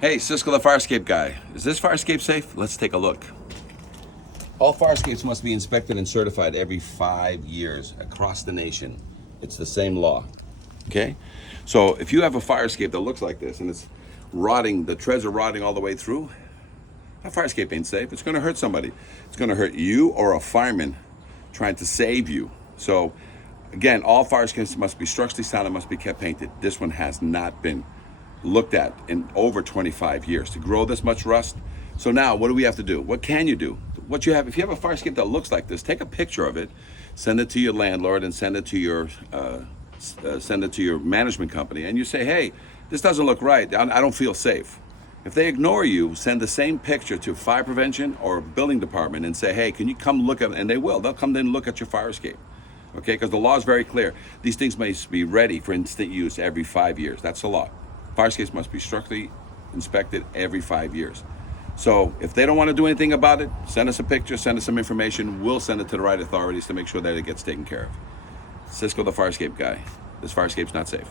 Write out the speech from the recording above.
Hey, Cisco the Firescape guy. Is this Firescape safe? Let's take a look. All Firescapes must be inspected and certified every 5 years across the nation. It's the same law. Okay? So if you have a Firescape that looks like this and it's rotting, the treads are rotting all the way through, that Firescape ain't safe. It's going to hurt somebody. It's going to hurt you or a fireman trying to save you. So again, all Firescapes must be structurally sound and must be kept painted. This one has not been looked at in over 25 years to grow this much rust. So now what do we have to do? What can you do? What you have, if you have a Firescape that looks like this, take a picture of it, send it to your landlord and send it to your management company, and you say, hey, this doesn't look right. I don't feel safe. If they ignore you, send the same picture to fire prevention or building department and say, hey, can you come look at it? And they will. They'll come in and look at your Firescape. Okay, because the law is very clear. These things must be ready for instant use every 5 years. That's the law. Firescapes must be structurally inspected every 5 years. So if they don't want to do anything about it, send us a picture, send us some information. We'll send it to the right authorities to make sure that it gets taken care of. Cisco the Firescape guy. This Firescape's not safe.